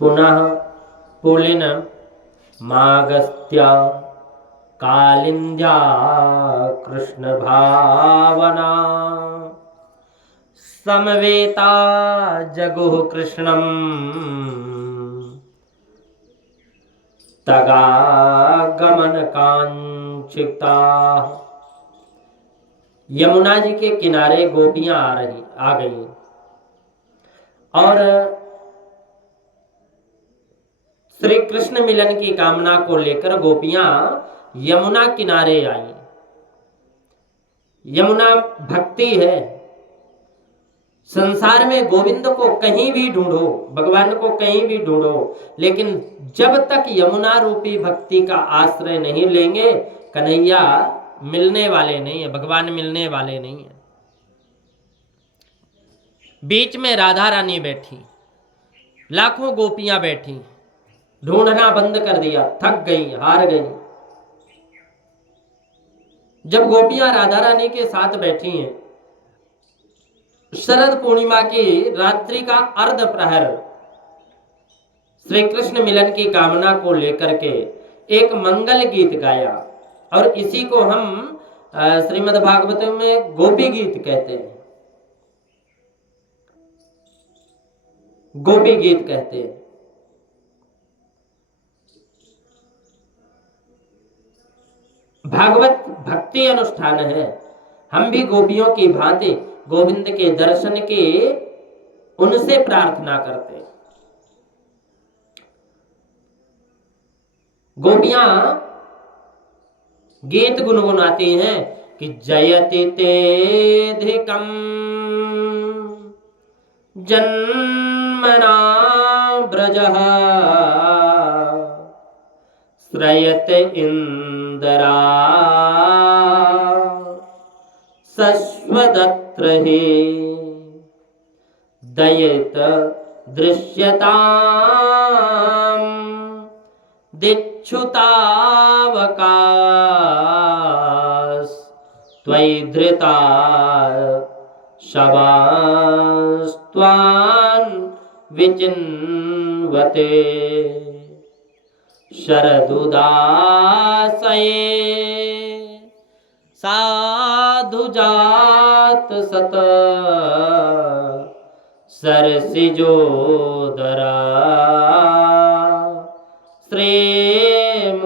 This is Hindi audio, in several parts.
पुनः पुलिन मागस्त्य कालिंद्या कृष्ण भावना समवेता जगुः कृष्णं तगागमन कांक्षिता। यमुना जी के किनारे गोपियां आ गई और श्री कृष्ण मिलन की कामना को लेकर गोपियां यमुना किनारे आई। यमुना भक्ति है। संसार में गोविंद को कहीं भी ढूंढो, भगवान को कहीं भी ढूंढो, लेकिन जब तक यमुना रूपी भक्ति का आश्रय नहीं लेंगे कन्हैया मिलने वाले नहीं है, भगवान मिलने वाले नहीं है। बीच में राधा रानी बैठी, लाखों गोपियां बैठी, ढूंढना बंद कर दिया, थक गई, हार गई। जब गोपियां राधा रानी के साथ बैठी हैं, शरद पूर्णिमा की रात्रि का अर्ध प्रहर श्री कृष्ण मिलन की कामना को लेकर के एक मंगल गीत गाया और इसी को हम श्रीमद् भागवत में गोपी गीत कहते हैं। गोपी गीत कहते हैं। भागवत भक्ति अनुष्ठान है। हम भी गोपियों की भांति गोविंद के दर्शन के उनसे प्रार्थना करते हैं। गोपियां गीत गुनगुनाती हैं कि जयति तेधिकं जन्मना ब्रजः श्रयते इंदरा सस्वदत्र हि दयित दृश्यताम् दिच्छुतावकाश त्वयि धृता शवास्त्वान् विचिन्वते शरदुदासये साधुजात सत सरसिजोदरा श्रेमुसाद्रसा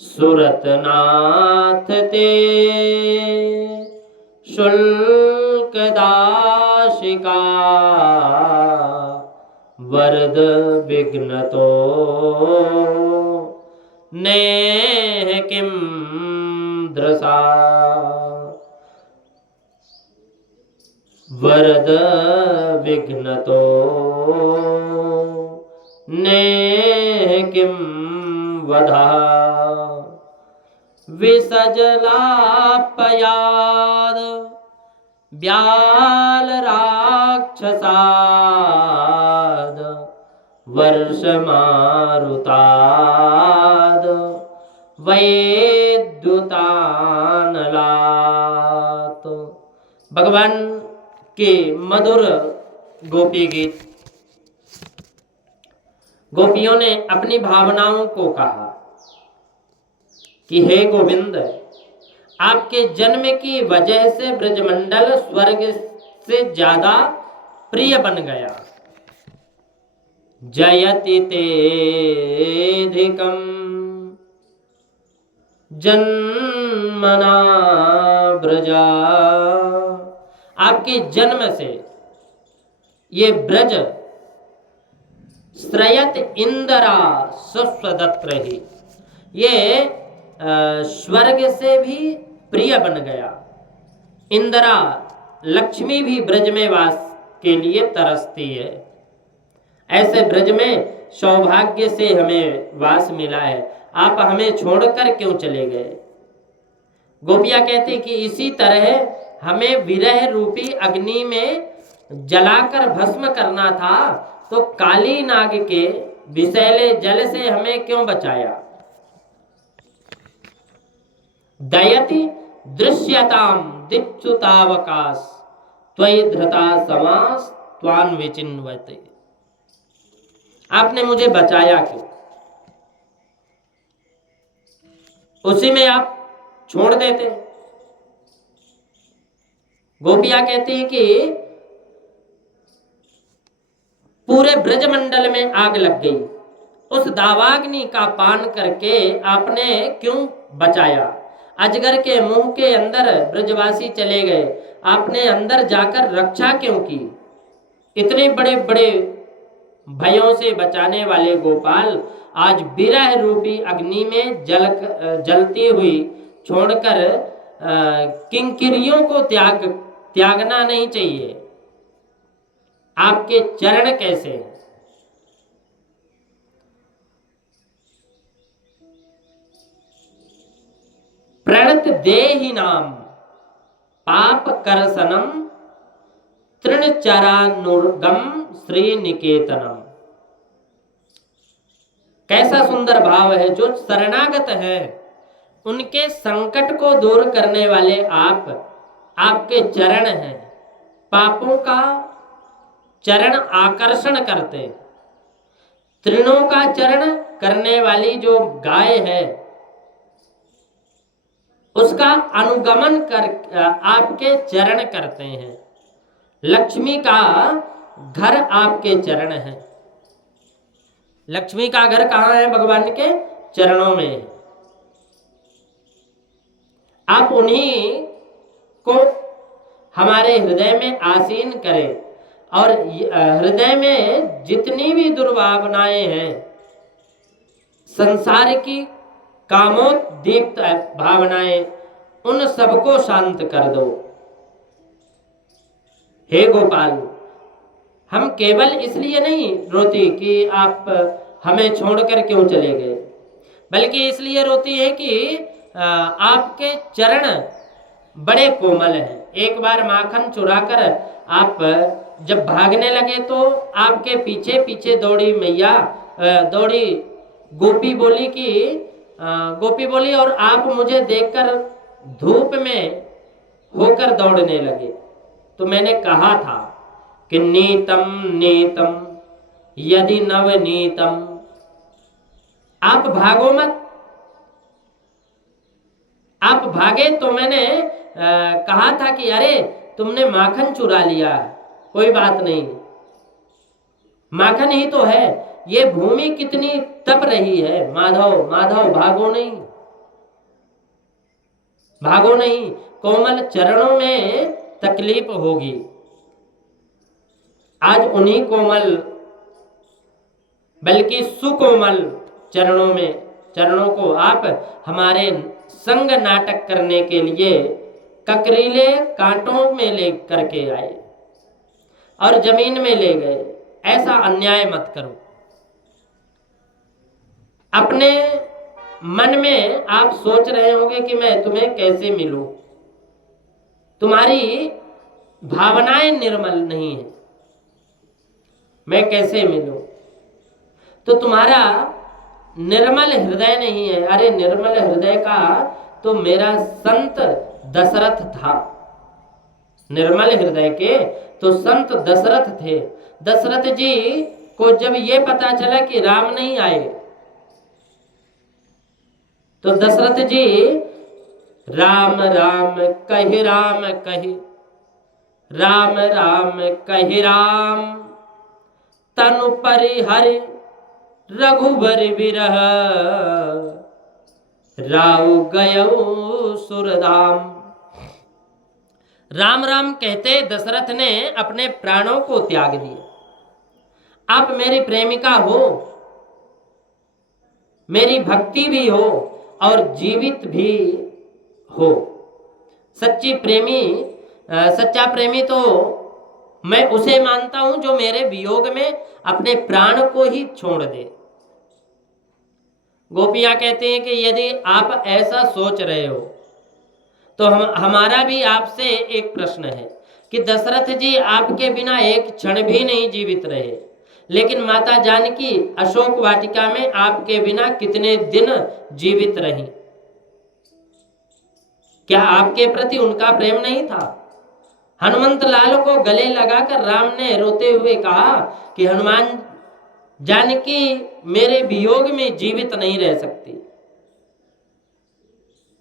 सुरतनाथ ते शुल्कदाशिका वरद विघ्नतो नेह किम द्रसा वरद विघ्नतो नेह किम वधा विसजलापयाद ब्याल राक्षसाद वर्षमारुताद वैद्युतानलात। भगवान के मधुर गोपी गीत। गोपियों ने अपनी भावनाओं को कहा कि हे गोविंद, आपके जन्म की वजह से ब्रजमंडल स्वर्ग से ज्यादा प्रिय बन गया। जयति तेधिकं जन्मना ब्रजा, आपके जन्म से ये ब्रज श्रयत इंदरा सुस्वदत्र ही, ये स्वर्ग से भी प्रिय बन गया। इंदिरा लक्ष्मी भी ब्रज में वास के लिए तरसती है। ऐसे ब्रज में सौभाग्य से हमें वास मिला है, आप हमें छोड़कर क्यों चले गए। गोपियां कहती कि इसी तरह हमें विरह रूपी अग्नि में जलाकर भस्म करना था, तो काली नाग के विषैले जल से हमें क्यों बचाया। दयति दृश्यताम दिक्षुतावकाश त्वयि धृता समास त्वां विचिन्वते, आपने मुझे बचाया क्यों? उसी में आप छोड़ देते। गोपियां कहती हैं कि पूरे ब्रजमंडल में आग लग गई, उस दावाग्नि का पान करके आपने क्यों बचाया? अजगर के मुंह के अंदर ब्रजवासी चले गए, आपने अंदर जाकर रक्षा क्यों की? इतने बड़े बड़े भयों से बचाने वाले गोपाल आज विरह रूपी अग्नि में जलती हुई छोड़कर किंकिरियों को त्यागना नहीं चाहिए। आपके चरण कैसे हैं? प्रणत देहि नाम पाप करसनम तृणचरानुर्गम श्री निकेतनम। कैसा सुंदर भाव है। जो शरणागत है उनके संकट को दूर करने वाले आप, आपके चरण हैं। पापों का चरण आकर्षण करते, तृणों का चरण करने वाली जो गाय है उसका अनुगमन कर आपके चरण करते हैं। लक्ष्मी का घर आपके चरण है। लक्ष्मी का घर कहाँ है? भगवान के चरणों में। आप उन्हीं को हमारे हृदय में आसीन करें और हृदय में जितनी भी दुर्भावनाएं हैं, संसार की कामोद्दीप्त भावनाएं, उन सबको शांत कर दो। हे गोपाल, हम केवल इसलिए नहीं रोती कि आप हमें छोड़कर क्यों चले गए, बल्कि इसलिए रोती है कि आपके चरण बड़े कोमल हैं। एक बार माखन चुराकर आप जब भागने लगे तो आपके पीछे पीछे दौड़ी मैया, दौड़ी गोपी बोली कि गोपी बोली और आप मुझे देखकर धूप में होकर दौड़ने लगे। तो मैंने कहा था कि नीतम नीतम यदि नवनीतम, आप भागो मत। आप भागे तो मैंने कहा था कि अरे तुमने माखन चुरा लिया, कोई बात नहीं, माखन ही तो है। ये भूमि कितनी तप रही है, माधव माधव भागो नहीं, भागो नहीं, कोमल चरणों में तकलीफ होगी। आज उन्हीं कोमल बल्कि सुकोमल चरणों को आप हमारे संग नाटक करने के लिए ककरीले कांटों में ले करके आए और जमीन में ले गए। ऐसा अन्याय मत करो। अपने मन में आप सोच रहे होंगे कि मैं तुम्हें कैसे मिलूं, तुम्हारी भावनाएं निर्मल नहीं है, मैं कैसे मिलूं? तो तुम्हारा निर्मल हृदय नहीं है। अरे निर्मल हृदय का तो मेरा संत दशरथ था। निर्मल हृदय के तो संत दशरथ थे। दशरथ जी को जब ये पता चला कि राम नहीं आए तो दशरथ जी राम राम कहि राम कहि, राम राम कहि राम, तनु परिहरि रघुबर बिरह, राउ गयौ सुरधाम। राम राम कहते दशरथ ने अपने प्राणों को त्याग दिया। आप मेरी प्रेमिका हो, मेरी भक्ति भी हो और जीवित भी हो। सच्चा प्रेमी तो मैं उसे मानता हूं जो मेरे वियोग में अपने प्राण को ही छोड़ दे। गोपियां कहते हैं कि यदि आप ऐसा सोच रहे हो तो हमारा भी आपसे एक प्रश्न है कि दशरथ जी आपके बिना एक क्षण भी नहीं जीवित रहे, लेकिन माता जानकी अशोक वाटिका में आपके बिना कितने दिन जीवित रही। क्या आपके प्रति उनका प्रेम नहीं था? हनुमंत लाल को गले लगाकर राम ने रोते हुए कहा कि हनुमान जानकी मेरे वियोग में जीवित नहीं रह सकती,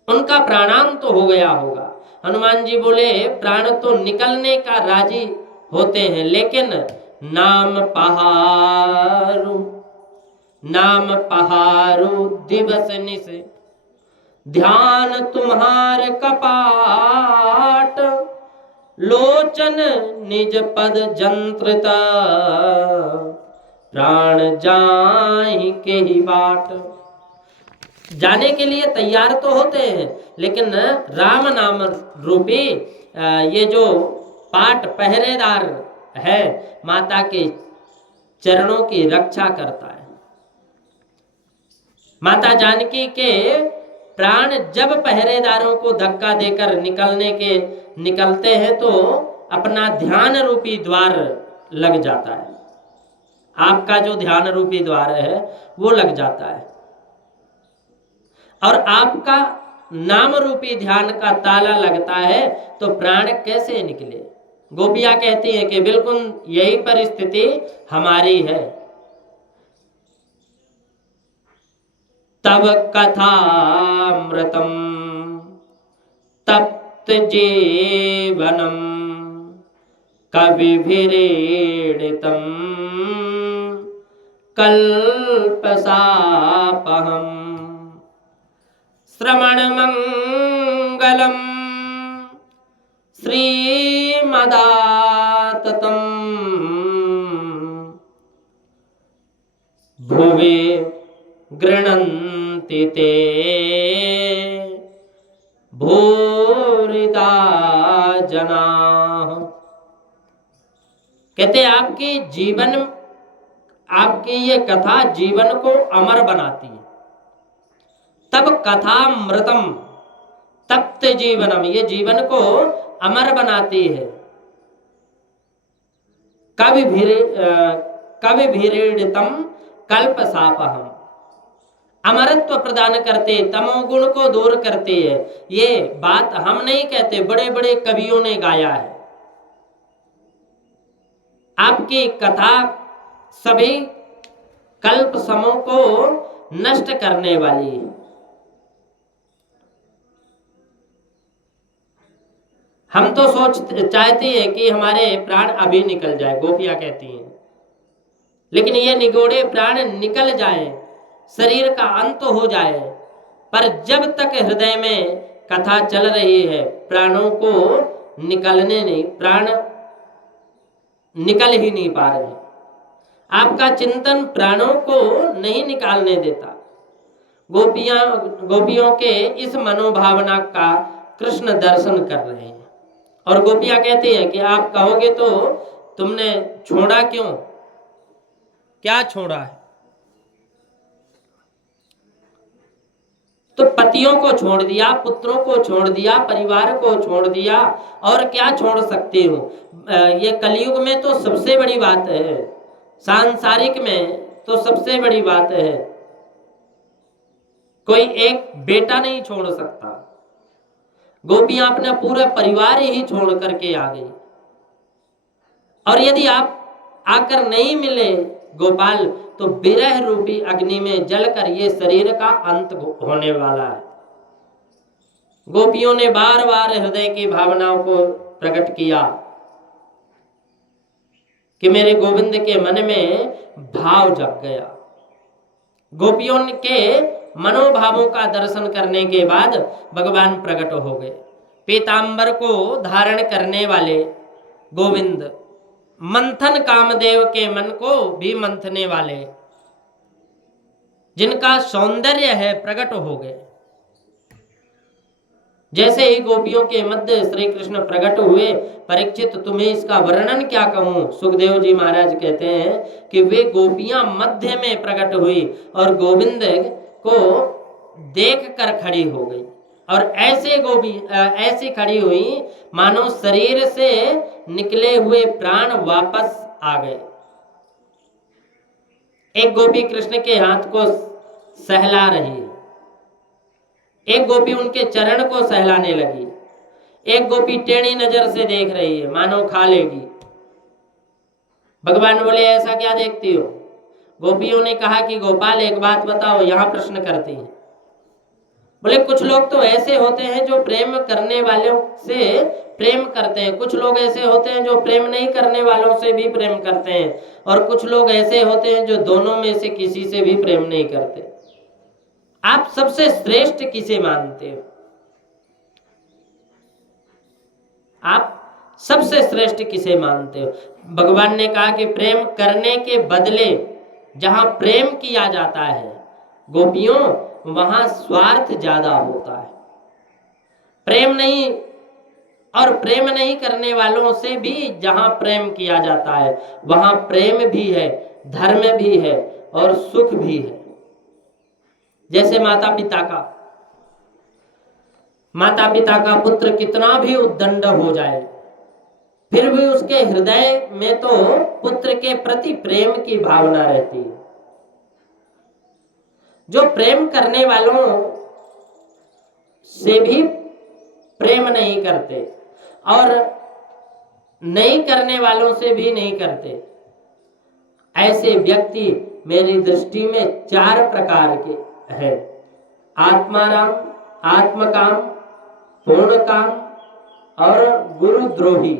उनका प्राणांत तो हो गया होगा। हनुमान जी बोले प्राण तो निकलने का राजी होते हैं, लेकिन नाम पहारू दिवस निस, ध्यान तुम्हार कपाट, लोचन निज पद जंत्रिता, प्राण जाहि के ही बाट। जाने के लिए तैयार तो होते हैं, लेकिन राम नाम रूपी ये जो पाट पहरेदार है, माता के चरणों की रक्षा करता है। माता जानकी के प्राण जब पहरेदारों को धक्का देकर निकलते हैं तो अपना ध्यान रूपी द्वार लग जाता है। आपका जो ध्यान रूपी द्वार है वो लग जाता है, और आपका नाम रूपी ध्यान का ताला लगता है, तो प्राण कैसे निकले। गोपियां कहती हैं कि बिल्कुल यही परिस्थिति हमारी है। तब कथामृतम तप्त जीवनम कविभिरीडितम कल्पसापहम, श्रवण मंगलम श्रीमदाततम, भुवि गृह्णन्ति ते भूरिदा जनाः। कहते आपकी ये कथा जीवन को अमर बनाती है। तब कथामृतम तप्त जीवनम, ये जीवन को अमर बनाती है। कविभिरीडितम कल्पसापहम, अमरत्व प्रदान करते, तमोगुण को दूर करते है। ये बात हम नहीं कहते, बड़े बड़े कवियों ने गाया है। आपकी कथा सभी कल्प समूह को नष्ट करने वाली है। हम तो चाहते हैं कि हमारे प्राण अभी निकल जाए, गोपियां कहती हैं, लेकिन ये निगोड़े प्राण निकल जाए, शरीर का अंत हो जाए, पर जब तक हृदय में कथा चल रही है प्राणों को प्राण निकल ही नहीं पा रहे। आपका चिंतन प्राणों को नहीं निकालने देता। गोपियों के इस मनोभावना का कृष्ण दर्शन कर रहे हैं, और गोपियां कहती हैं कि आप कहोगे तो तुमने छोड़ा क्यों, क्या छोड़ा है। तो पतियों को छोड़ दिया, पुत्रों को छोड़ दिया, परिवार को छोड़ दिया, और क्या छोड़ सकती हो। ये कलयुग में तो सबसे बड़ी बात है, सांसारिक में तो सबसे बड़ी बात है। कोई एक बेटा नहीं छोड़ सकता। गोपियां अपना पूरा परिवार ही छोड़ करके आ गई, और यदि आप आकर नहीं मिले गोपाल, तो विरह रूपी अग्नि में जलकर ये शरीर का अंत होने वाला है। गोपियों ने बार बार हृदय की भावनाओं को प्रकट किया कि मेरे गोविंद के मन में भाव जग गया। गोपियों के मनोभावों का दर्शन करने के बाद भगवान प्रकट हो गए। पीतांबर को धारण करने वाले गोविंद, मंथन कामदेव के मन को भी मंथने वाले, जिनका सौंदर्य है, प्रकट हो गए। जैसे ही गोपियों के मध्य श्री कृष्ण प्रकट हुए, परीक्षित तुम्हें इसका वर्णन क्या कहूं। सुखदेव जी महाराज कहते हैं कि वे गोपियां मध्य में प्रकट हुई और गोविंद को देख कर खड़ी हो गई, और ऐसी खड़ी हुई मानो शरीर से निकले हुए प्राण वापस आ गए। एक गोपी कृष्ण के हाथ को सहला रही, एक गोपी उनके चरण को सहलाने लगी, एक गोपी टेढ़ी नजर से देख रही है, मानो खा लेगी। भगवान बोले ऐसा क्या देखती हो? गोपियों ने कहा कि गोपाल एक बात बताओ, यहाँ प्रश्न करती हैं। बोले कुछ लोग तो ऐसे होते हैं जो प्रेम करने वालों से प्रेम करते हैं, कुछ लोग ऐसे होते हैं जो प्रेम नहीं करने वालों से भी प्रेम करते हैं, और कुछ लोग ऐसे होते हैं जो दोनों में से किसी से भी प्रेम नहीं करते। आप सबसे श्रेष्ठ किसे मानते हो? आप सबसे श्रेष्ठ किसे मानते हो? भगवान ने कहा कि प्रेम करने के बदले जहां प्रेम किया जाता है गोपियों, वहां स्वार्थ ज्यादा होता है। प्रेम नहीं, और प्रेम नहीं करने वालों से भी जहां प्रेम किया जाता है वहां प्रेम भी है, धर्म भी है और सुख भी है। जैसे माता पिता का पुत्र कितना भी उद्दंड हो जाए, फिर भी उसके हृदय में तो पुत्र के प्रति प्रेम की भावना रहती है। जो प्रेम करने वालों से भी प्रेम नहीं करते और नहीं करने वालों से भी नहीं करते, ऐसे व्यक्ति मेरी दृष्टि में 4 प्रकार के हैं। आत्माराम, आत्मकाम, पूर्ण काम और गुरुद्रोही।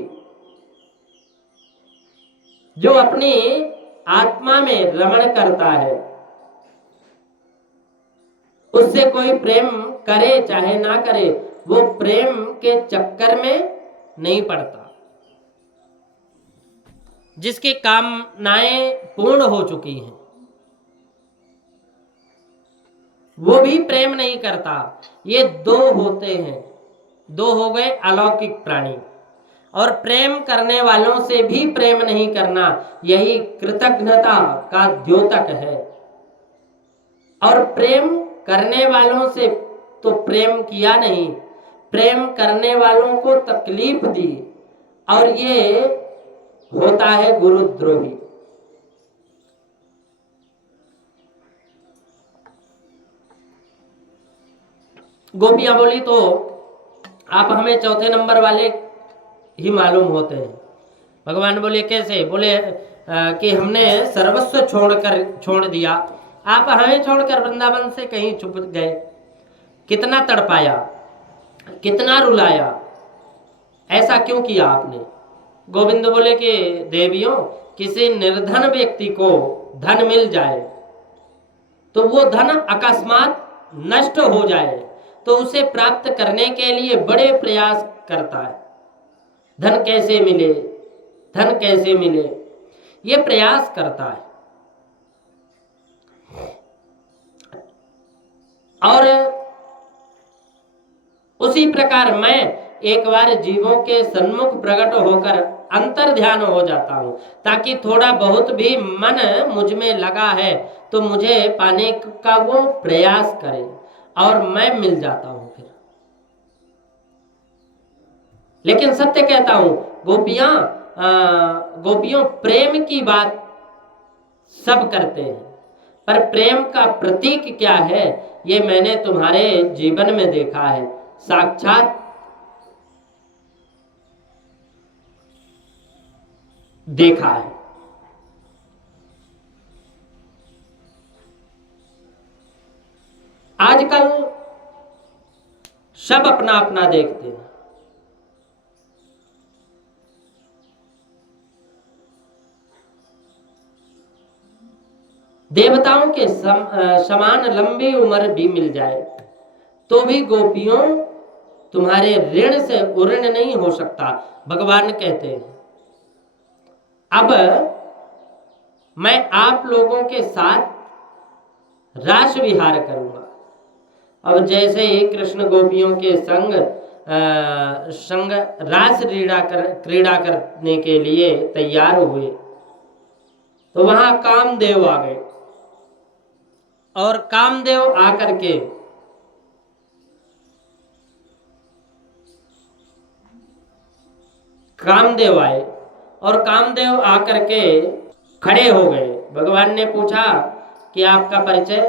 जो अपनी आत्मा में रमण करता है उससे कोई प्रेम करे चाहे ना करे, वो प्रेम के चक्कर में नहीं पड़ता। जिसकी कामनाएं पूर्ण हो चुकी हैं वो भी प्रेम नहीं करता। ये 2 होते हैं, 2 हो गए अलौकिक प्राणी। और प्रेम करने वालों से भी प्रेम नहीं करना, यही कृतज्ञता का द्योतक है। और प्रेम करने वालों से तो प्रेम किया नहीं, प्रेम करने वालों को तकलीफ दी, और ये होता है गुरुद्रोही। गोपियां बोली तो आप हमें चौथे नंबर वाले ही मालूम होते हैं। भगवान बोले कैसे? बोले कि हमने सर्वस्व छोड़ दिया, आप हमें छोड़कर वृंदावन से कहीं छुप गए। कितना तड़पाया, कितना रुलाया, ऐसा क्यों किया आपने? गोविंद बोले कि देवियों, किसी निर्धन व्यक्ति को धन मिल जाए तो वो धन अकस्मात नष्ट हो जाए तो उसे प्राप्त करने के लिए बड़े प्रयास करता है। धन कैसे मिले, धन कैसे मिले, ये प्रयास करता है। और उसी प्रकार मैं एक बार जीवों के सन्मुख प्रकट होकर अंतर ध्यान हो जाता हूं, ताकि थोड़ा बहुत भी मन मुझ में लगा है तो मुझे पाने का वो प्रयास करे, और मैं मिल जाता हूं फिर। लेकिन सत्य कहता हूं गोपियों प्रेम की बात सब करते हैं, पर प्रेम का प्रतीक क्या है ये मैंने तुम्हारे जीवन में देखा है, साक्षात देखा है। आजकल सब अपना अपना देखते हैं। देवताओं के समान लंबी उम्र भी मिल जाए तो भी गोपियों तुम्हारे ऋण से उऋण नहीं हो सकता। भगवान कहते हैं अब मैं आप लोगों के साथ रास विहार करूंगा। अब जैसे ही कृष्ण गोपियों के संग रास क्रीड़ा करने के लिए तैयार हुए तो वहां कामदेव आ गए, और कामदेव आकर के कामदेव आए और कामदेव आकर के खड़े हो गए। भगवान ने पूछा कि आपका परिचय?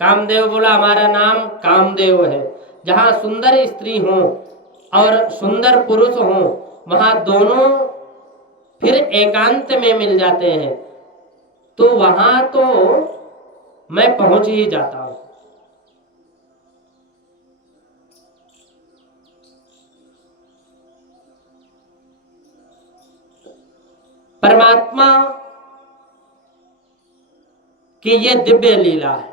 कामदेव बोला हमारा नाम कामदेव है। जहां सुंदर स्त्री हो और सुंदर पुरुष हो, वहां दोनों फिर एकांत में मिल जाते हैं, तो वहां तो मैं पहुंच ही जाता हूं। परमात्मा की ये दिव्य लीला है।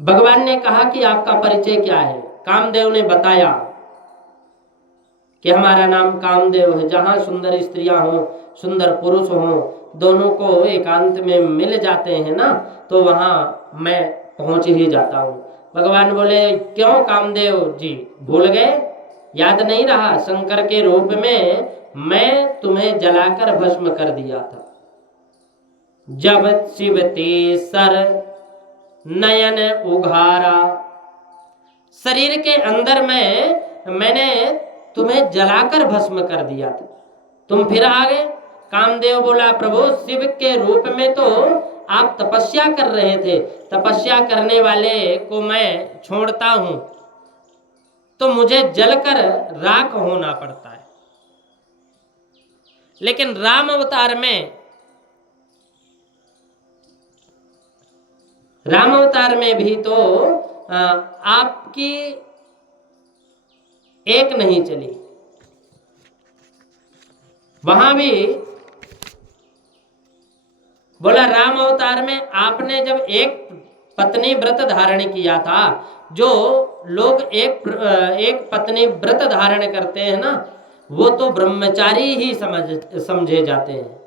भगवान ने कहा कि आपका परिचय क्या है? कामदेव ने बताया कि हमारा नाम कामदेव है। जहां सुंदर स्त्रियां हो, सुंदर पुरुष हो, दोनों को एकांत में मिल जाते हैं ना, तो वहां मैं पहुंच ही जाता हूं। भगवान बोले, क्यों कामदेव जी, भूल गए? याद नहीं रहा? शंकर के रूप में मैं तुम्हें जलाकर भस्म कर दिया था। जब शिव ते सर नयन उघारा, शरीर के अंदर मैंने तुम्हें जलाकर भस्म कर दिया था, तुम फिर आ गए। कामदेव बोला, प्रभु शिव के रूप में तो आप तपस्या कर रहे थे, तपस्या करने वाले को मैं छोड़ता हूं तो मुझे जलकर राख होना पड़ता है। लेकिन राम अवतार में भी तो आपकी एक नहीं चली। वहां भी बोला, राम अवतार में आपने जब एक पत्नी व्रत धारण किया था, जो लोग एक पत्नी व्रत धारण करते हैं ना, वो तो ब्रह्मचारी ही समझे जाते हैं।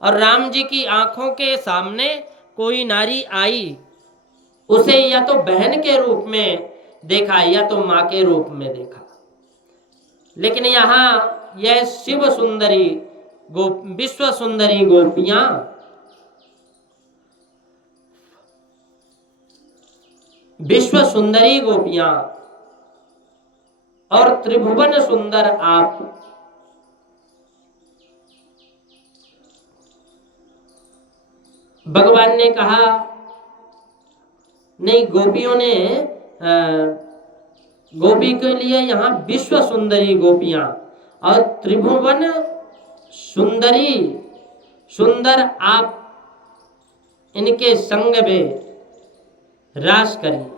और राम जी की आंखों के सामने कोई नारी आई, उसे या तो बहन के रूप में देखा या तो मां के रूप में देखा। लेकिन यहाँ यह शिव सुंदरी विश्व सुंदरी गोपियां और त्रिभुवन सुंदर आप, भगवान ने कहा नहीं, गोपियों ने गोपी के लिए यहाँ विश्व सुंदरी गोपियां और त्रिभुवन सुंदरी सुंदर आप, इनके संग में रास करिए।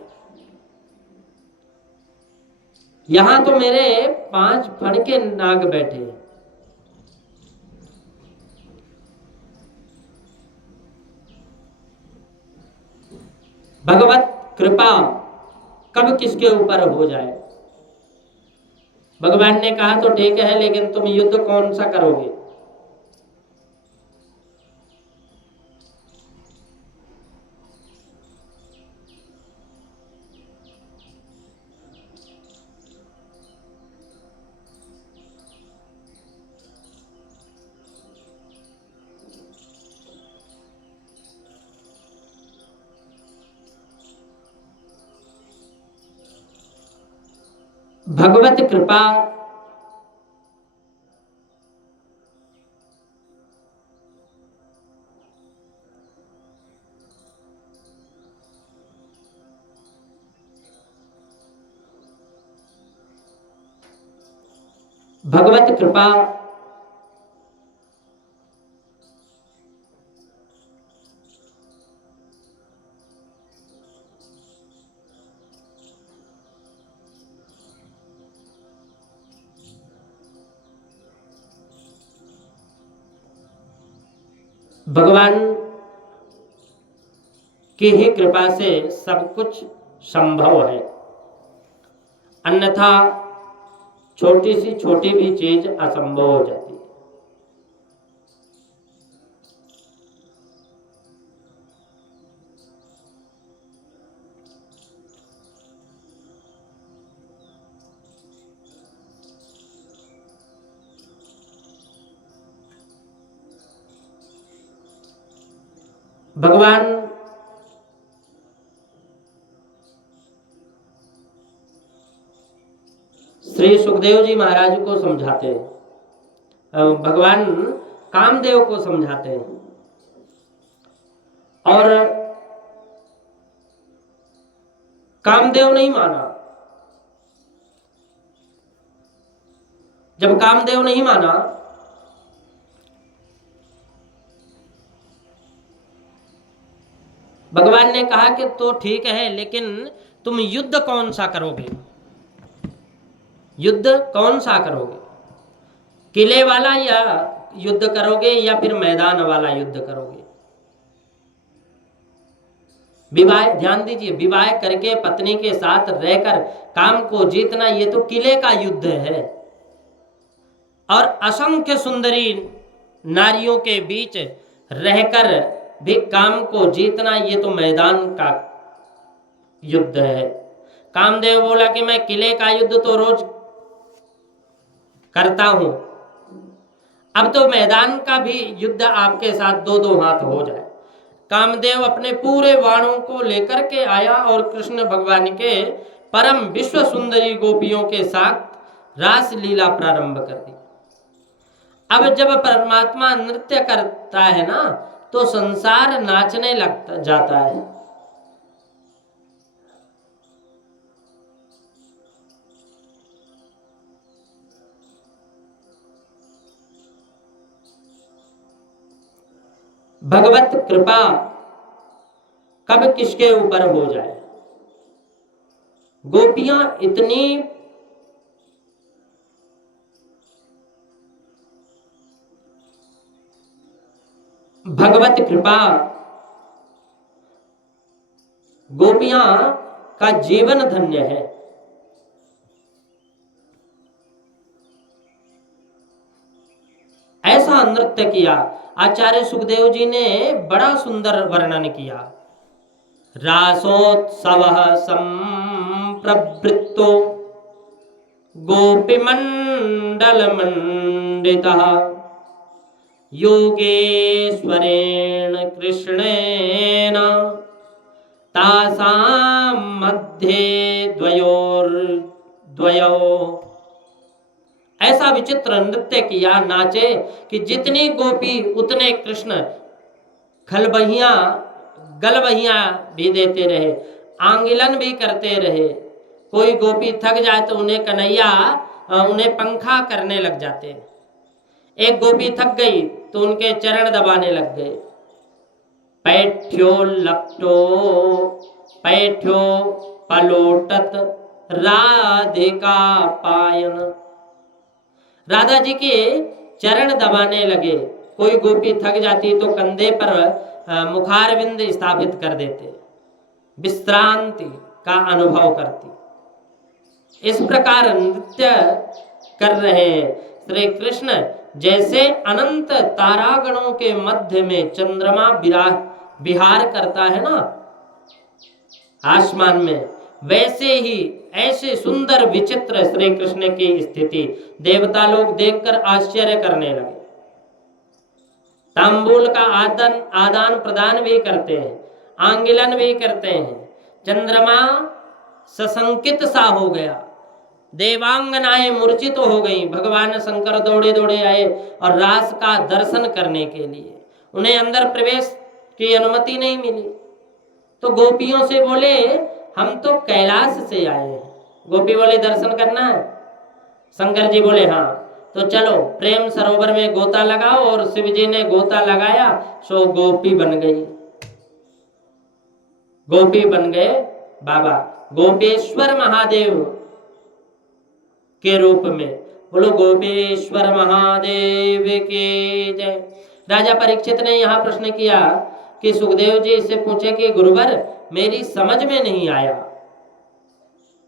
यहां तो मेरे 5 फण के नाग बैठे हैं। भगवत कृपा कब किसके ऊपर हो जाए। भगवान ने कहा तो ठीक है, लेकिन तुम युद्ध कौन सा करोगे? भगवत कृपा भगवत कृपा भगवान की ही कृपा से सब कुछ संभव है, अन्यथा छोटी सी छोटी भी चीज असंभव हो जाती है। भगवान श्री सुखदेव जी महाराज को समझाते हैं, भगवान कामदेव को समझाते हैं और कामदेव नहीं माना। जब कामदेव नहीं माना भगवान ने कहा कि तो ठीक है, लेकिन तुम युद्ध कौन सा करोगे? युद्ध कौन सा करोगे? किले वाला या युद्ध करोगे या फिर मैदान वाला युद्ध करोगे? विवाह, ध्यान दीजिए, विवाह करके पत्नी के साथ रहकर काम को जीतना ये तो किले का युद्ध है, और असंख्य सुंदरी नारियों के बीच रहकर भी काम को जीतना ये तो मैदान का युद्ध है। कामदेव बोला कि मैं किले का युद्ध तो रोज करता हूं, अब तो मैदान का भी युद्ध आपके साथ दो दो हाथ हो जाए। कामदेव अपने पूरे वाणों को लेकर के आया और कृष्ण भगवान के परम विश्व सुंदरी गोपियों के साथ रास लीला प्रारंभ कर दी। अब जब परमात्मा नृत्य करता है ना, तो संसार नाचने लग जाता है। भगवत कृपा कब किसके ऊपर हो जाए। गोपियां इतनी भगवत कृपा, गोपियां का जीवन धन्य है। ऐसा नृत्य किया। आचार्य सुखदेव जी ने बड़ा सुंदर वर्णन किया। रासोत्सव संप्रवृत्तो गोपीमंडल मंडितः योगेश्वरेण कृष्णेन तासां मध्ये द्वयोर्द्वयो। ऐसा विचित्र नृत्य किया, नाचे कि जितनी गोपी उतने कृष्ण खलबहियां गलबहियां भी देते रहे, आंगिलन भी करते रहे। कोई गोपी थक जाए तो उन्हें कन्हैया उन्हें पंखा करने लग जाते। एक गोपी थक गई तो उनके चरण दबाने लग गए। पैठ्यो लपटो पैठ्यो पलोटत राधिका पायन। राधा जी के चरण दबाने लगे। कोई गोपी थक जाती तो कंधे पर मुखारविंद स्थापित कर देते, विश्रांति का अनुभव करती। इस प्रकार नृत्य कर रहे श्री कृष्ण, जैसे अनंत तारागणों के मध्य में चंद्रमा विहार करता है ना आसमान में, वैसे ही ऐसे सुंदर विचित्र श्री कृष्ण की स्थिति देवता लोग देखकर आश्चर्य करने लगे। तांबूल का आदान प्रदान भी करते हैं, आंगिलन भी करते हैं। चंद्रमा सशंकित सा हो गया, देवांगनाएं मूर्छित हो गईं। भगवान शंकर दौड़े दौड़े आए और रास का दर्शन करने के लिए। उन्हें अंदर प्रवेश की अनुमति नहीं मिली, तो गोपियों से बोले हम तो कैलाश से आए हैं। गोपी बोले दर्शन करना है। शंकर जी बोले हाँ, तो चलो प्रेम सरोवर में गोता लगाओ। और शिव जी ने गोता लगाया, सो गोपी बन गई। गोपी बन गए बाबा गोपेश्वर महादेव के रूप में। बोलो गोपेश्वर महादेव के जय। राजा परीक्षित ने यहाँ प्रश्न किया कि सुखदेव जी इससे पूछे कि गुरुवर मेरी समझ में नहीं आया।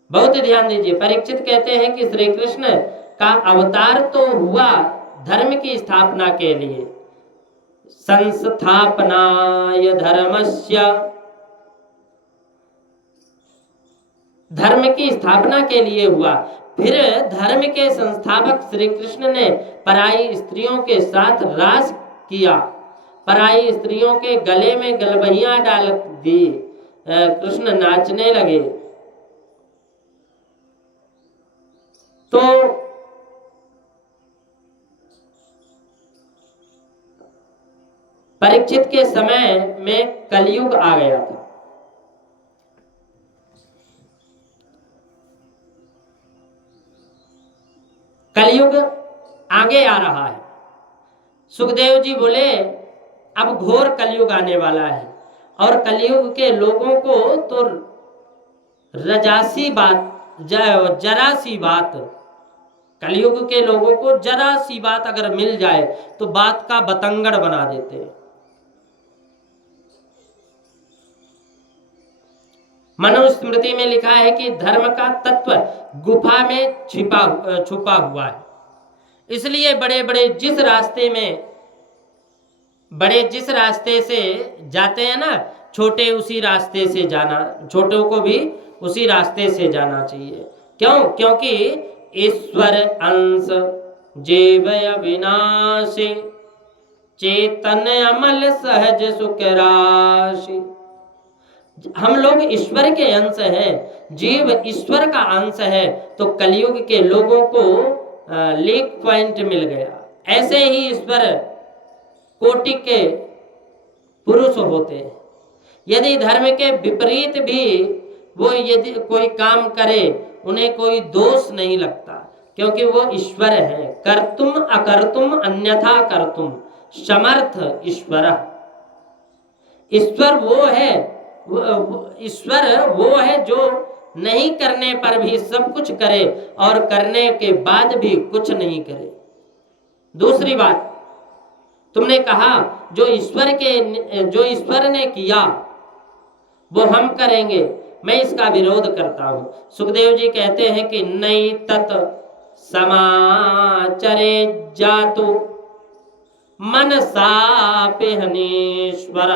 बहुत ध्यान दीजिए। परीक्षित कहते हैं कि श्री कृष्ण का अवतार तो हुआ धर्म की स्थापना के लिए, संस्थापनाय धर्मस्य, धर्म की स्थापना के लिए हुआ। फिर धर्म के संस्थापक श्री कृष्ण ने पराई स्त्रियों के साथ रास किया, पराई स्त्रियों के गले में गलबहियां डाल दी, कृष्ण नाचने लगे। तो परीक्षित के समय में कलयुग आ गया था। कलयुग आगे आ रहा है। सुखदेव जी बोले अब घोर कलयुग आने वाला है और कलयुग के लोगों को तो रजासी बात, जरा सी बात, कलयुग के लोगों को जरा सी बात अगर मिल जाए तो बात का बतंगड़ बना देते हैं। मनुस्मृति में लिखा है कि धर्म का तत्व गुफा में छुपा हुआ है। इसलिए बड़े जिस रास्ते से जाते हैं ना, छोटे उसी रास्ते से जाना, छोटों को भी उसी रास्ते से जाना चाहिए। क्यों? क्योंकि ईश्वर अंश जीव अविनाशी, चेतन अमल सहज सुख राशि। हम लोग ईश्वर के अंश हैं, जीव ईश्वर का अंश है, तो कलयुग के लोगों को लीक पॉइंट मिल गया। ऐसे ही ईश्वर कोटि के पुरुष होते हैं। यदि धर्म के विपरीत भी वो यदि कोई काम करे, उन्हें कोई दोष नहीं लगता, क्योंकि वो ईश्वर है। कर्तुम अकर्तुम अन्यथा कर्तुम समर्थ ईश्वर। ईश्वर वो है जो नहीं करने पर भी सब कुछ करे और करने के बाद भी कुछ नहीं करे। दूसरी बात, तुमने कहा जो ईश्वर ने किया वो हम करेंगे, मैं इसका विरोध करता हूं। सुखदेव जी कहते हैं कि नई तत् समाचरे जातु मनसापि हनीश्वर।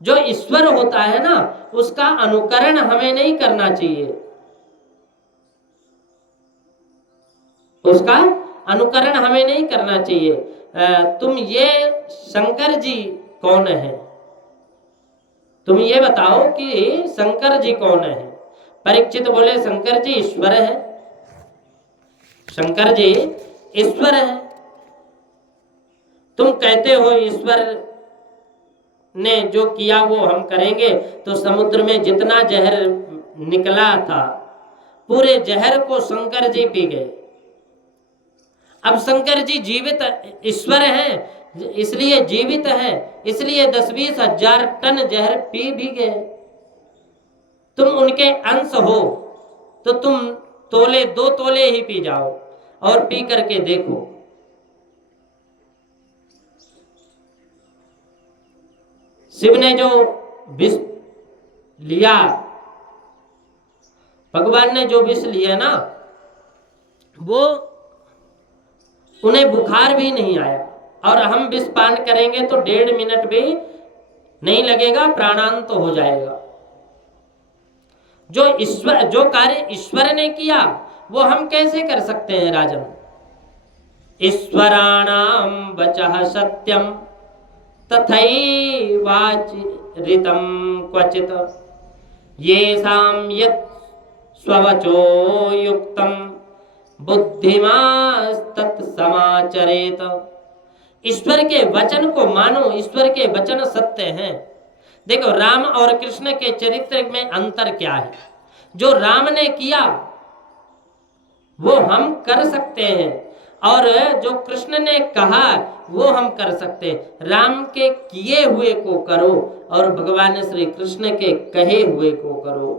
जो ईश्वर होता है ना, उसका अनुकरण हमें नहीं करना चाहिए। उसका अनुकरण हमें नहीं करना चाहिए। तुम ये शंकर जी कौन है? तुम ये बताओ कि शंकर जी कौन है? परीक्षित बोले शंकर जी ईश्वर है। शंकर जी ईश्वर है। तुम कहते हो ईश्वर ने जो किया वो हम करेंगे, तो समुद्र में जितना जहर निकला था, पूरे जहर को शंकर जी पी गए। अब शंकर जी जीवित ईश्वर हैं, इसलिए जीवित है, इसलिए 10-20 हजार टन जहर पी भी गए। तुम उनके अंश हो तो तुम 2 तोले ही पी जाओ और पी करके देखो। शिव ने जो विष लिया, भगवान ने जो विष लिया ना, वो उन्हें बुखार भी नहीं आया, और हम विष पान करेंगे तो 1.5 मिनट भी नहीं लगेगा, प्राणांत हो जाएगा। जो कार्य ईश्वर ने किया वो हम कैसे कर सकते हैं राजन? ईश्वराणाम वचः सत्यम तथैवाचरितम क्वचित येषां यत् स्ववचो युक्तम बुद्धिमास्तत् समाचरेत। ईश्वर के वचन को मानो, ईश्वर के वचन सत्य हैं। देखो, राम और कृष्ण के चरित्र में अंतर क्या है? जो राम ने किया वो हम कर सकते हैं, और जो कृष्ण ने कहा वो हम कर सकते हैं। राम के किए हुए को करो और भगवान श्री कृष्ण के कहे हुए को करो।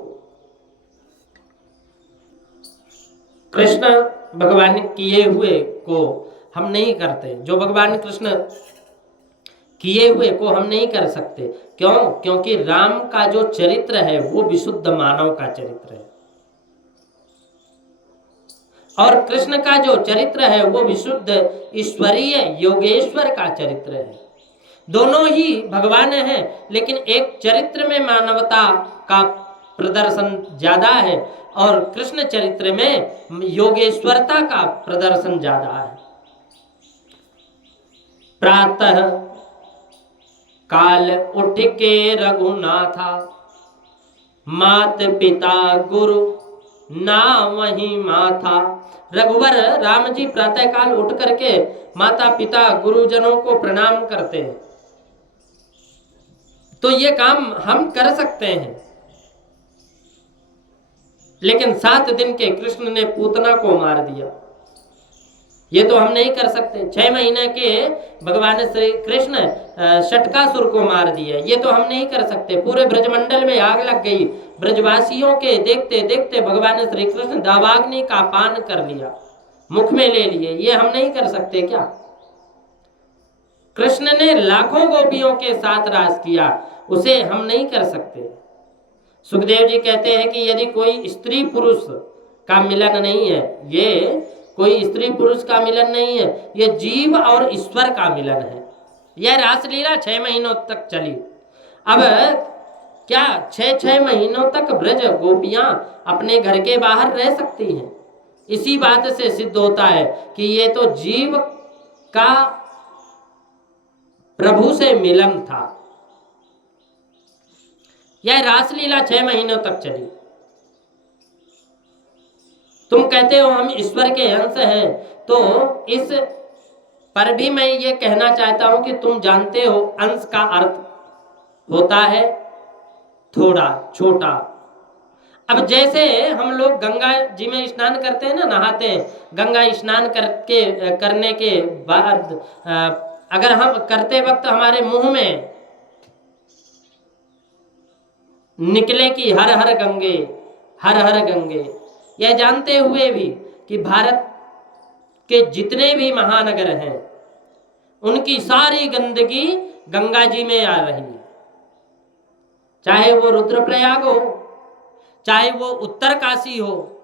कृष्ण भगवान किए हुए को हम नहीं करते, जो भगवान कृष्ण किए हुए को हम नहीं कर सकते। क्यों? क्योंकि राम का जो चरित्र है वो विशुद्ध मानव का चरित्र है, और कृष्ण का जो चरित्र है वो विशुद्ध ईश्वरीय योगेश्वर का चरित्र है। दोनों ही भगवान हैं, लेकिन एक चरित्र में मानवता का प्रदर्शन ज्यादा है और कृष्ण चरित्र में योगेश्वरता का प्रदर्शन ज्यादा है। प्रातः काल उठ के रघुनाथा, मात पिता गुरु ना वहीं माथा। रघुवर राम जी प्रातःकाल उठ करके माता पिता गुरुजनों को प्रणाम करते हैं। तो ये काम हम कर सकते हैं, लेकिन 7 दिन के कृष्ण ने पूतना को मार दिया, ये तो हम नहीं कर सकते। 6 महीने के भगवान श्री कृष्ण षटकासुर को मार दिया, ये तो हम नहीं कर सकते। पूरे ब्रजमंडल में आग लग गई, ब्रजवासियों के देखते देखते भगवान श्री कृष्ण दावाग्नि का पान कर लिया, मुख में ले लिए, ये हम नहीं कर सकते क्या? कृष्ण ने लाखों गोपियों के साथ रास किया, उसे हम नहीं कर सकते। सुखदेव जी कहते हैं कि यदि कोई स्त्री पुरुष का मिलन नहीं है, ये कोई स्त्री पुरुष का मिलन नहीं है, ये जीव और ईश्वर का मिलन है। यह रासलीला 6 महीनों तक चली। अब क्या 6 महीनों तक ब्रज गोपियां अपने घर के बाहर रह सकती हैं? इसी बात से सिद्ध होता है कि ये तो जीव का प्रभु से मिलन था। यह रासलीला 6 महीनों तक चली। तुम कहते हो हम ईश्वर के अंश हैं, तो इस पर भी मैं ये कहना चाहता हूं कि तुम जानते हो अंश का अर्थ होता है थोड़ा, छोटा। अब जैसे हम लोग गंगा जी में स्नान करते हैं ना, नहाते हैं, गंगा स्नान करने के बाद अगर हम करते वक्त हमारे मुंह में निकले कि हर हर गंगे, हर हर गंगे, यह जानते हुए भी कि भारत के जितने भी महानगर हैं उनकी सारी गंदगी गंगा जी में आ रही है, चाहे वो रुद्रप्रयाग हो, चाहे वो उत्तरकाशी हो,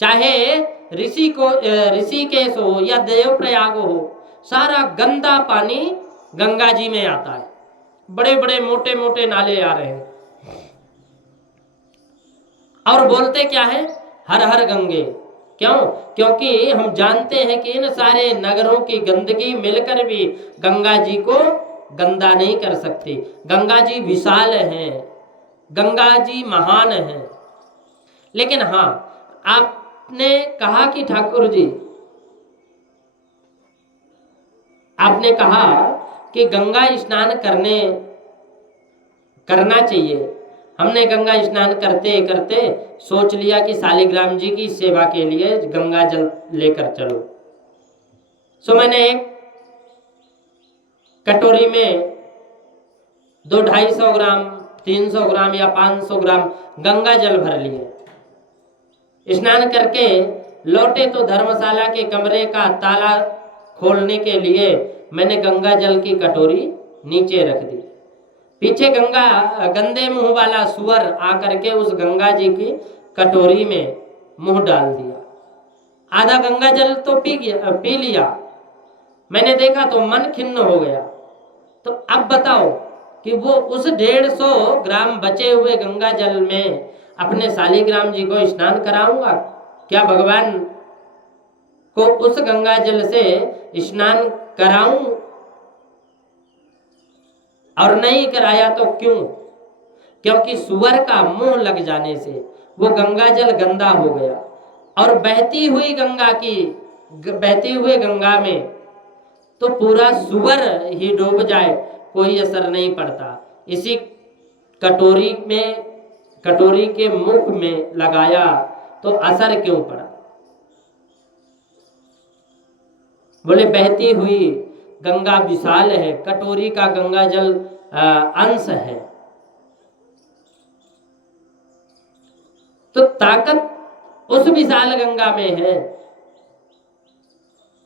चाहे ऋषिकेश हो या देवप्रयाग हो, सारा गंदा पानी गंगा जी में आता है। बड़े बड़े मोटे मोटे नाले आ रहे हैं और बोलते क्या है, हर हर गंगे। क्यों? क्योंकि हम जानते हैं कि इन सारे नगरों की गंदगी मिलकर भी गंगा जी को गंदा नहीं कर सकती। गंगा जी विशाल हैं, गंगा जी महान हैं। लेकिन हाँ, आपने कहा कि ठाकुर जी, आपने कहा कि गंगा स्नान करना चाहिए। हमने गंगा स्नान करते करते सोच लिया कि शालिग्राम जी की सेवा के लिए गंगा जल लेकर चलो। सो मैंने एक कटोरी में 200-250 ग्राम, 300 ग्राम या 500 ग्राम गंगा जल भर लिए। स्नान करके लौटे तो धर्मशाला के कमरे का ताला खोलने के लिए मैंने गंगा जल की कटोरी नीचे रख दी। पीछे गंदे मुंह वाला सुअर आकर के उस गंगा जी की कटोरी में मुंह डाल दिया। आधा गंगा जल तो पी लिया। मैंने देखा तो मन खिन्न हो गया। तो अब बताओ कि वो उस 150 ग्राम बचे हुए गंगा जल में अपने शालिग्राम जी को स्नान कराऊंगा? क्या भगवान को उस गंगा जल से स्नान कराऊं? और नहीं कराया तो क्यों? क्योंकि सुअर का मुंह लग जाने से वो गंगा जल गंदा हो गया और बहती हुई गंगा में तो पूरा सुअर ही डूब जाए, कोई असर नहीं पड़ता। इसी कटोरी के मुख में लगाया तो असर क्यों पड़ा? बोले बहती हुई गंगा विशाल है, कटोरी का गंगा जल अंश है। तो ताकत उस विशाल गंगा में है,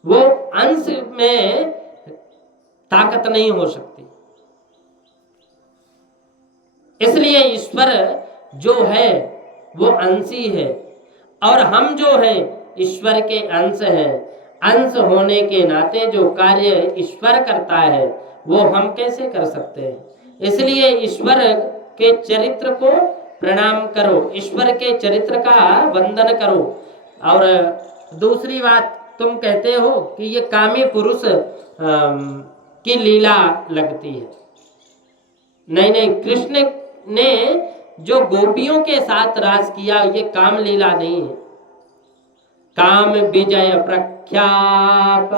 वो अंश में ताकत नहीं हो सकती। इसलिए ईश्वर जो है वो अंशी है और हम जो हैं ईश्वर के अंश हैं। अंश होने के नाते जो कार्य ईश्वर करता है वो हम कैसे कर सकते हैं? इसलिए ईश्वर के चरित्र को प्रणाम करो, ईश्वर के चरित्र का वंदन करो। और दूसरी बात, तुम कहते हो कि ये कामी पुरुष की लीला लगती है। नहीं, कृष्ण ने जो गोपियों के साथ रास किया ये काम लीला नहीं है। काम विजय प्रख्याप,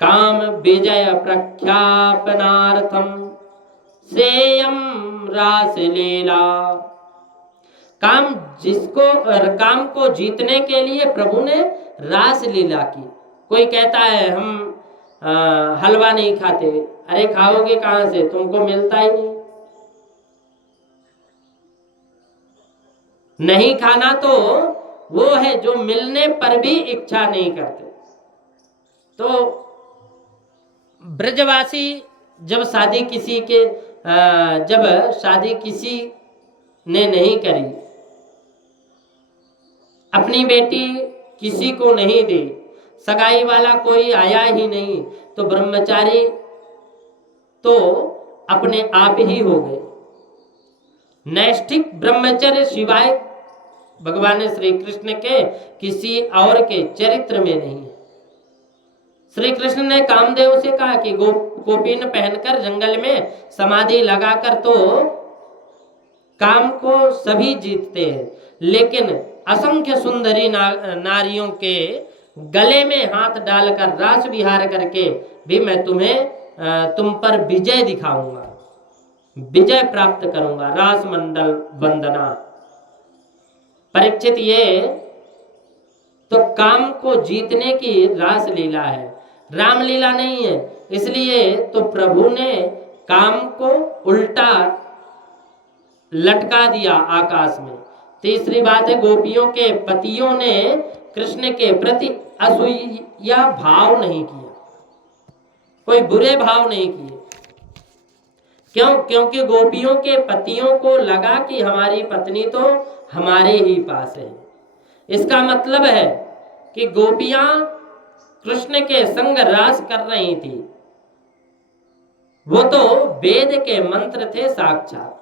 काम विजय प्रख्यापनार्थम सेयम रास लीला। काम को जीतने के लिए प्रभु ने रास लीला की। कोई कहता है हम हलवा नहीं खाते, अरे खाओगे कहां से, तुमको मिलता ही नहीं खाना तो वो है जो मिलने पर भी इच्छा नहीं करते। तो ब्रजवासी जब शादी किसी ने नहीं करी, अपनी बेटी किसी को नहीं दी, सगाई वाला कोई आया ही नहीं, तो ब्रह्मचारी तो अपने आप ही हो गए। नैष्ठिक ब्रह्मचर्य सिवाय भगवान श्री कृष्ण के किसी और के चरित्र में नहीं है। श्री कृष्ण ने कामदेव से कहा कि गोपीन पहनकर जंगल में समाधि लगाकर तो काम को सभी जीतते हैं, लेकिन असंख्य सुंदरी नारियों के गले में हाथ डालकर रास विहार करके भी मैं तुम पर विजय दिखाऊंगा, विजय प्राप्त करूंगा। रास मंडल वंदना। परीक्षित, ये तो काम को जीतने की रास लीला है, रामलीला नहीं है। इसलिए तो प्रभु ने काम को उल्टा लटका दिया आकाश में। तीसरी बात है, गोपियों के पतियों ने कृष्ण के प्रति असूया भाव नहीं किया, कोई बुरे भाव नहीं किए। क्यों? क्योंकि गोपियों के पतियों को लगा कि हमारी पत्नी तो हमारे ही पास है। इसका मतलब है कि गोपियां कृष्ण के संग रास कर रही थी, वो तो वेद के मंत्र थे साक्षात।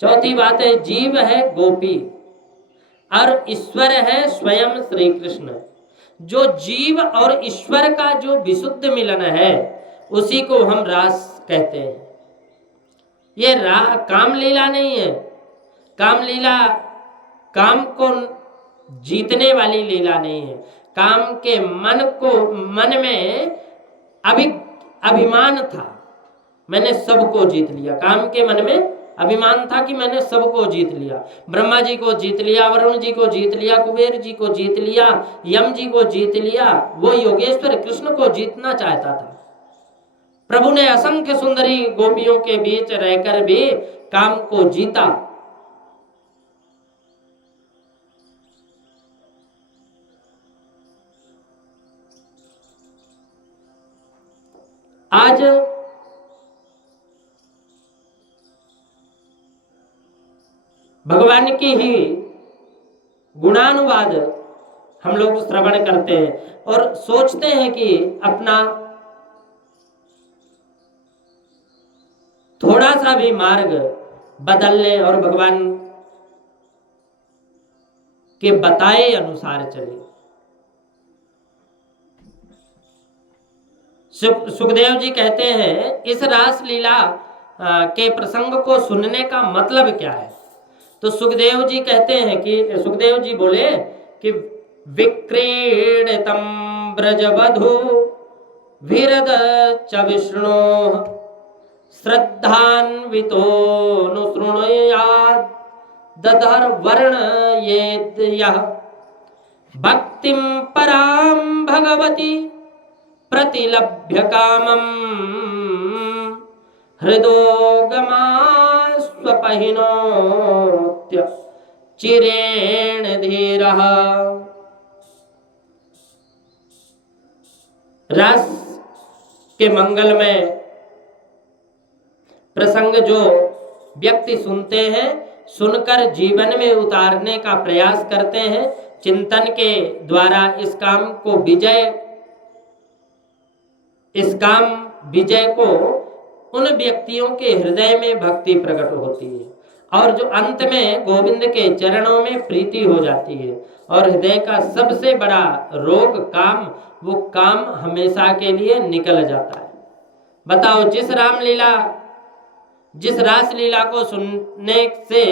चौथी बात है, जीव है गोपी और ईश्वर है स्वयं श्री कृष्ण। जो जीव और ईश्वर का जो विशुद्ध मिलन है उसी को हम रास कहते हैं। ये काम लीला नहीं है। काम लीला काम को जीतने वाली लीला नहीं है। काम के मन में अभिमान था, मैंने सबको जीत लिया। काम के मन में अभिमान था कि मैंने सबको जीत लिया। ब्रह्मा जी को जीत लिया, वरुण जी को जीत लिया, कुबेर जी को जीत लिया, यम जी को जीत लिया। वो योगेश्वर कृष्ण को जीतना चाहता था। प्रभु ने असंख्य सुंदरी गोपियों के बीच रहकर भी काम को जीता। आज भगवान की ही गुणानुवाद हम लोग श्रवण करते हैं और सोचते हैं कि अपना थोड़ा सा भी मार्ग बदल लें और भगवान के बताए अनुसार चले। सुखदेव जी कहते हैं, इस रास लीला के प्रसंग को सुनने का मतलब क्या है? तो सुखदेव जी कहते हैं कि सुखदेव जी बोले कि विक्रीडितम ब्रजवधू विरद च विष्णु श्रद्धान्वितो नुशृणुयात् दधर वर्ण ये भक्तिम पराम भगवती प्रतिलभ्य कामम हृदोगमा स्वपहिनोत्य चिरेण धीरः। रस के मंगल में प्रसंग जो व्यक्ति सुनते हैं, सुनकर जीवन में उतारने का प्रयास करते हैं, चिंतन के द्वारा इस काम विजय को उन व्यक्तियों के हृदय में भक्ति प्रकट होती है और जो अंत में गोविंद के चरणों में प्रीति हो जाती है। और हृदय का सबसे बड़ा रोग काम, वो काम हमेशा के लिए निकल जाता है। बताओ, जिस रामलीला जिस रास लीला को सुनने से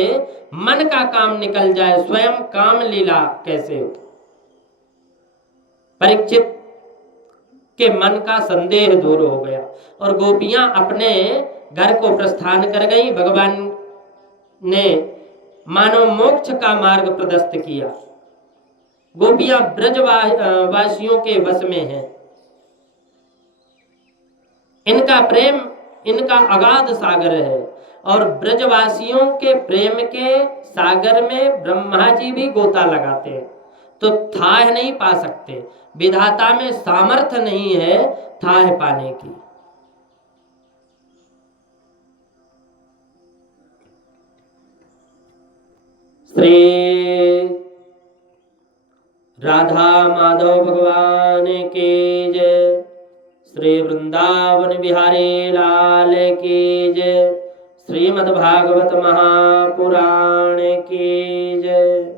मन का काम निकल जाए, स्वयं काम लीला कैसे हो। परीक्षित के मन का संदेह दूर हो गया और गोपियां अपने घर को प्रस्थान कर गई। भगवान ने मानव मोक्ष का मार्ग प्रशस्त किया। गोपियां ब्रजवासियों के वश में हैं। इनका प्रेम इनका अगाध सागर है और ब्रजवासियों के प्रेम के सागर में ब्रह्मा जी भी गोता लगाते हैं तो थाह नहीं पा सकते। विधाता में सामर्थ्य नहीं है थाह पाने की। श्री राधा माधव भगवान की जय। श्री वृंदावन बिहारी लाल की जय। श्रीमद् भागवत महापुराण की जय।